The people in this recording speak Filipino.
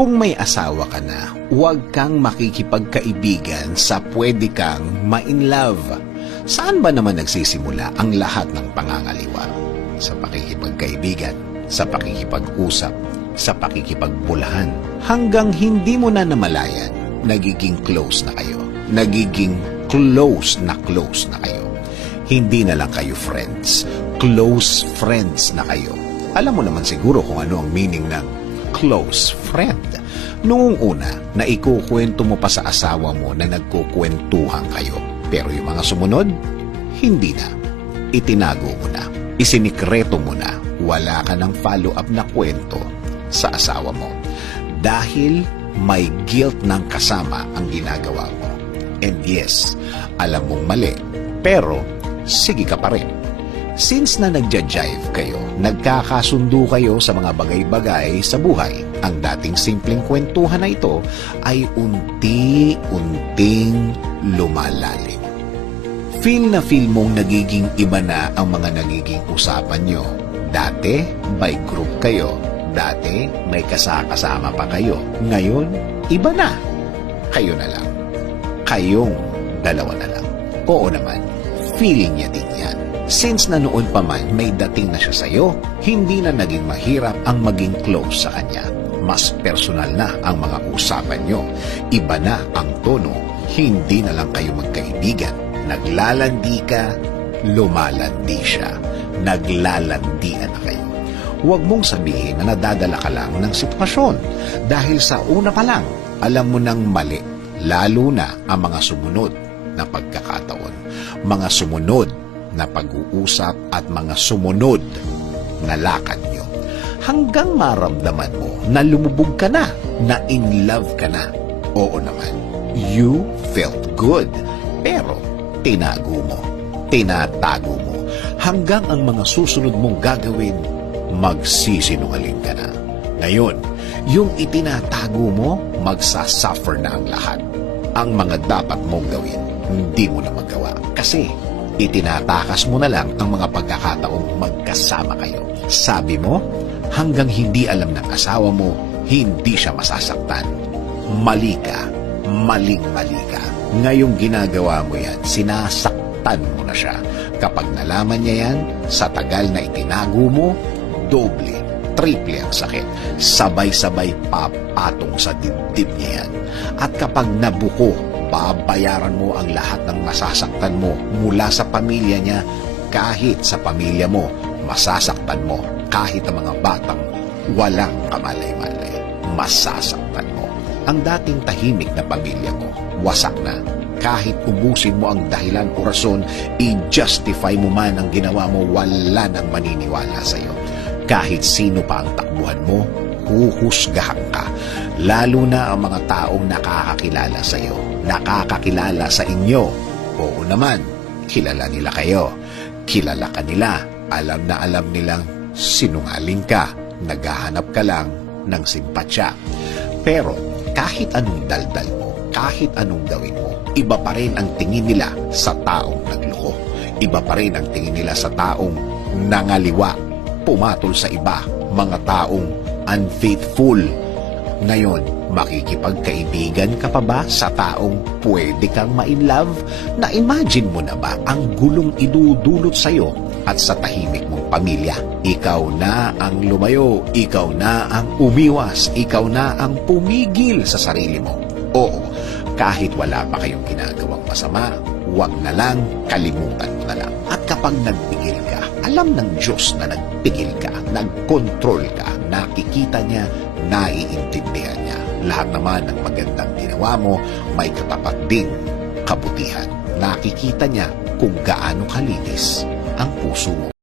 Kung may asawa ka na, huwag kang makikipagkaibigan sa pwede kang ma-in-love. Saan ba naman nagsisimula ang lahat ng pangangaliwa? Sa pakikipagkaibigan, sa pakikipag-usap, sa pakikipagbulahan. Hanggang hindi mo na namalayan, nagiging close na kayo. Nagiging close na kayo. Hindi na lang kayo friends. Close friends na kayo. Alam mo naman siguro kung ano ang meaning ng close friend. Noong una, na ikukwento mo pa sa asawa mo na nagkukwentuhan kayo. Pero yung mga sumunod, hindi na. Itinago mo na. Isinikreto mo na. Wala ka ng follow-up na kwento sa asawa mo. Dahil may guilt ng kasama ang ginagawa mo. And yes, alam mong mali. Pero, sige ka pa rin. Since na nagja-jive kayo, nagkakasundo kayo sa mga bagay-bagay sa buhay, ang dating simpleng kwentuhan na ito ay unti-unting lumalalim. Feel na feel mong nagiging iba na ang mga nagiging usapan nyo. Dati, by group kayo. Dati, may kasama pa kayo. Ngayon, iba na. Kayo na lang. Kayong dalawa na lang. Oo naman, feeling niya din yan. Since na noon pa man may dating na siya sa'yo, hindi na naging mahirap ang maging close sa kanya. Mas personal na ang mga usapan nyo. Iba na ang tono. Hindi na lang kayo magkaibigan. Naglalandi ka, lumalandi siya. Naglalandian na kayo. Huwag mong sabihin na nadadala ka lang ng sitwasyon. Dahil sa una pa lang, alam mo nang mali. Lalo na ang mga sumunod na pagkakataon. Mga sumunod na pag-uusap at mga sumunod na lakad nyo. Hanggang maramdaman mo na lumubog ka na in love ka na. Oo naman, you felt good. Pero tinago mo, tinatago mo. Hanggang ang mga susunod mong gagawin, magsisinungaling ka na. Ngayon, yung itinatago mo, magsasuffer na ang lahat. Ang mga dapat mong gawin, hindi mo na magawa. Kasi itinatakas mo na lang ang mga pagkakataong magkasama kayo. Sabi mo, hanggang hindi alam ng asawa mo, hindi siya masasaktan. Mali ka. Maling-mali ka. Ngayong ginagawa mo yan, sinasaktan mo na siya. Kapag nalaman niya yan, sa tagal na itinago mo, doble, triple ang sakit. Sabay-sabay papatong sa dibdib niya yan. At kapag nabuko, babayaran mo ang lahat ng masasaktan mo mula sa pamilya niya. Kahit sa pamilya mo, masasaktan mo. Kahit ang mga batang walang kamalay-malay, masasaktan mo. Ang dating tahimik na pamilya mo, wasak na. Kahit ubusin mo ang dahilan o rason, i-justify mo man ang ginawa mo, wala nang maniniwala sa'yo. Kahit sino pa ang takbuhan mo, huhusgahan ka. Lalo na ang mga taong nakakakilala sa iyo, nakakakilala sa inyo. Oo naman, kilala nila kayo. Kilala ka nila. Alam na alam nilang sinungaling ka. Naghahanap ka lang ng simpatsya. Pero kahit anong daldal mo, kahit anong gawin mo, iba pa rin ang tingin nila sa taong nagloko. Iba pa rin ang tingin nila sa taong nangaliwa, pumatol sa iba, mga taong unfaithful. Ngayon, makikipagkaibigan ka pa ba sa taong pwede kang ma-inlove? Na-imagine mo na ba ang gulong idudulot sa'yo at sa tahimik mong pamilya? Ikaw na ang lumayo, ikaw na ang umiwas, ikaw na ang pumigil sa sarili mo. Oo, kahit wala pa kayong ginagawang masama, huwag na lang, kalimutan mo na lang. At kapag nagpigil ka, alam ng Diyos na nagpigil ka, nagkontrol ka, nakikita niya, naiintindihan niya. Lahat naman ng magandang ginawa mo, may katapat ding kabutihan. Nakikita niya kung gaano kalinis ang puso mo.